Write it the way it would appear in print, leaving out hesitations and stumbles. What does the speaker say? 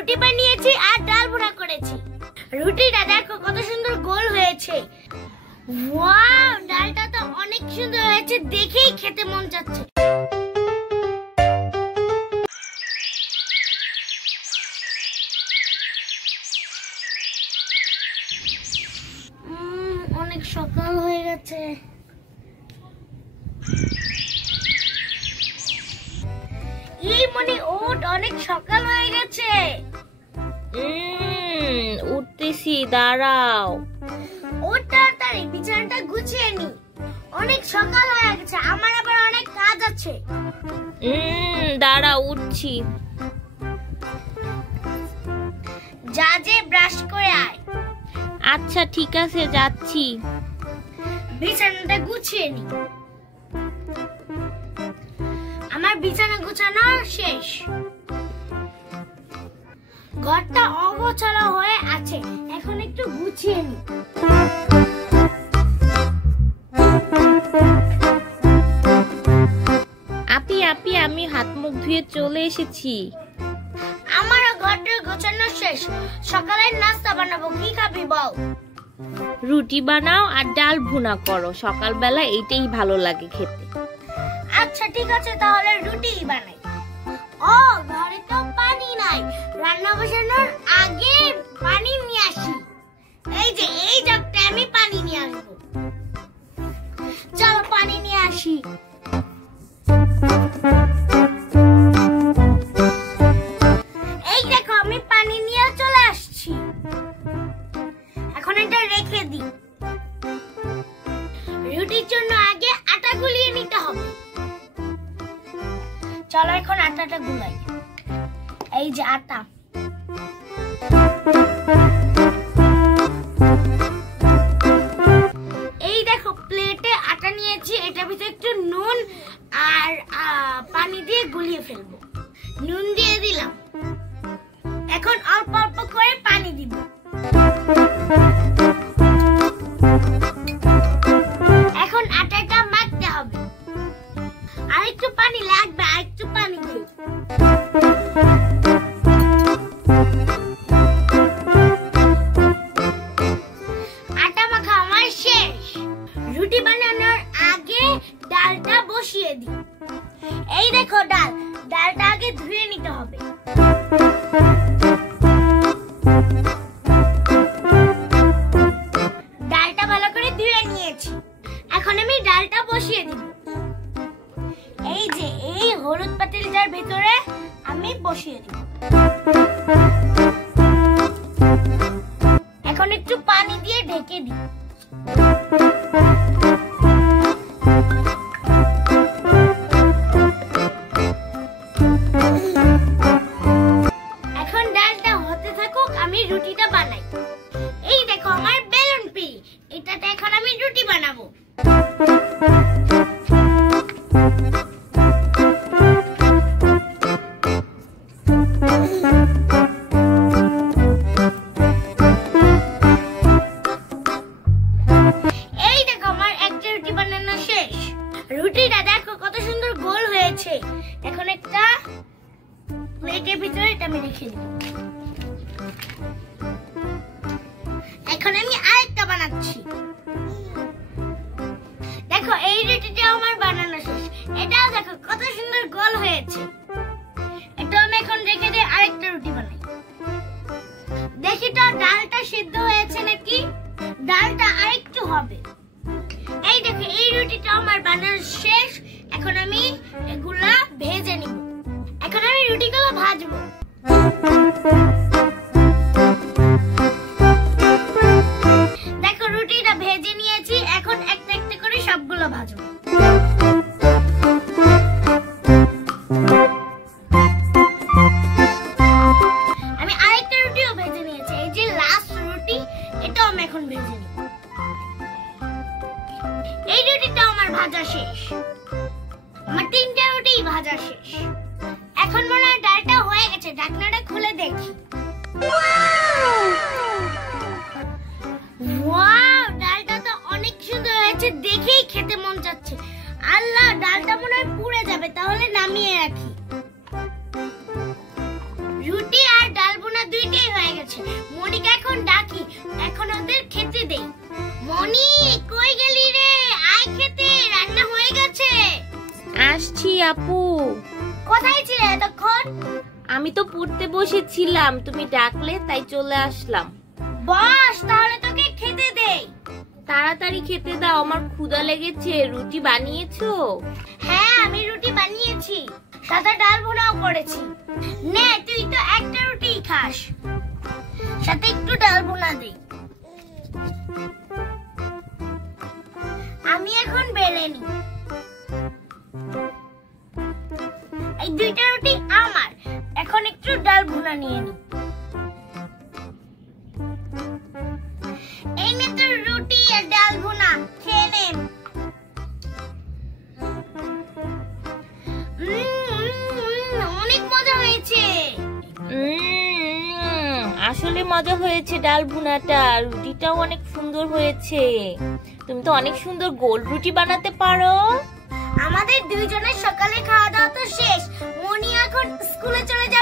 রুটি বানিয়েছি আর ডাল ভুনা করেছি। রুটিটা দেখো কত সুন্দর গোল হয়েছে। ওয়াও, ডালটা তো অনেক সুন্দর হয়েছে, দেখেই খেতে মন চাচ্ছে। অনেক সকাল হয়ে গেছে। এই মনে ওঠ, অনেক সকাল হয়ে গেছে। উঠতেছি, দাঁড়াও। ওঠ তাড়াতাড়ি, বিছানাটা গুছিয়ে নি। অনেক সকাল হয়ে গেছে, আমার আবার অনেক কাজ আছে। দাঁড়াও, উঠছি। যা যে ব্রাশ করে আয়। আচ্ছা ঠিক আছে, যাচ্ছি। বিছানাটা গুছিয়ে নি। আমার বিছানা গুছানো শেষ। ঘরটা অগোছালো হয়ে আছে, এখন একটু গুছিয়ে নি। আপি আমি হাত মুখ ধুয়ে চলে এসেছি। আমারও ঘরটা গোছানো শেষ। সকালের নাস্তা বানাবো, কি খাবি বল? রুটি বানাও আর ডাল ভুনা করো, সকালবেলা এইটাই ভালো লাগে খেতে। আচ্ছা ঠিক আছে, তাহলে রুটিই বানাই। ও, ঘরে তো পানি নাই, রান্না বসানোর আগে পানি নিয়ে আসি। এই যে এই জগটা আমি পানি নিয়ে আসবো। চলো পানি নিয়ে আসি। এই দেখো, আমি পানি নিয়ে চলে আসছি। এখন এটা রেখে দিই। রুটির জন্য আগে আটা গুলিয়ে নিতে হবে। চলো এখন আটাটা গুলাই। এই যে আটা। এই দেখো প্লেটে আটা নিয়েছি, এটার ভিতরে একটু নুন আর পানি দিয়ে গুলিয়ে ফেলবো। নুন দিয়ে দিলাম, এখন অল্প অল্প করে পানি দিব। এখন আটাটা মাখতে হবে। আর একটু পানি লাগবে, আর একটু পানি দিই। আটা মাখা আমার শেষ। রুটি বানানোর আগে ডালটা বসিয়ে দিই। এই দেখো ডালটা আগে ধুয়ে নিতে হবে। ডালটা ভালো করে ধুয়ে নিয়েছি, এখন আমি ডালটা বসিয়ে দিব। এই যে এই হলুদ পাতিলটার ভিতরে আমি বসিয়ে দিব। এখন একটু পানি দিয়ে ঢেকে দিই। এখন ডালটা হতে থাকুক, আমি রুটিটা বানাই। এই দেখো আমার বেলুন পিড়ি, এটাতে এখন আমি রুটি বানাবো। এই দেখো আমার একটা রুটি বানানো শেষ। রুটিটা দেখো কত সুন্দর গোল হয়েছে। এখন একটা প্লেটের ভিতরে এটা আমি রেখে দিব। এখন আমি আরেকটা বানাচ্ছি। দেখো এই রুটিটা আমার বানানো শেষ। এটাও দেখো কত সুন্দর গোল হয়েছে। এটা আমি এখন রেখে দিয়ে আরেকটা রুটি বানাই। দেখি তো ডালটা সিদ্ধ হয়েছে নাকি। ডালটা আরেকটু হবে। এই দেখো এই রুটিটা আমার বানানো শেষ। এখন আমি এগুলা ভেজে নিব। এখন আমি রুটিগুলো ভাজবো। দেখো রুটিটা ভেজে নিয়েছি, এখন একটা একটা করে সবগুলো ভাজবো। আমি আরেকটা রুটিও ভেজে নিয়েছি, এই যে লাস্ট রুটি, এটাও আমি এখন ভেজে নিব। এই রুটিটা আমার ভাজা শেষ। আমার তিনটা রুটি ভাজা শেষ। এখন মনে হয় ডালটা হয়ে গেছে। মনিকে এখন ডাকি, এখন ওদের খেতে দেই। মনি কই গেলি রে? আয় খেতে, রান্না হয়ে গেছে। আসছি আপু। কোথায় ছিলে এতক্ষণ? আমি তো পড়তে বসেছিলাম, তুমি ডাকলে তাই চলে আসলাম। বস, তাহলে তোকে খেতে দেই। তাড়াতাড়ি খেতে দাও, আমার ক্ষুধা লেগেছে। রুটি বানিয়েছো? হ্যাঁ, আমি রুটি বানিয়েছি, সাথে ডাল ভুনাও করেছি। নে, তুই তো একটা রুটি খাস, সাথে একটু ডাল ভুনা দে। আমি এখন বেলে নি। এই দুইটা রুটি আমার, এখন একটু ডাল ভুনা নিয়ে নি। এই নে তোর রুটি আর ডাল ভুনা, খেয়ে নে। অনেক মজা হয়েছে। আসলে মজা হয়েছে ডাল ভুনাটা, রুটিটাও অনেক সুন্দর হয়েছে। তুমি তো অনেক সুন্দর গোল রুটি বানাতে পারো। আমাদের দুইজনের সকালে খাওয়া দাওয়া তো শেষ, মনি এখন স্কুলে চলে যাবে।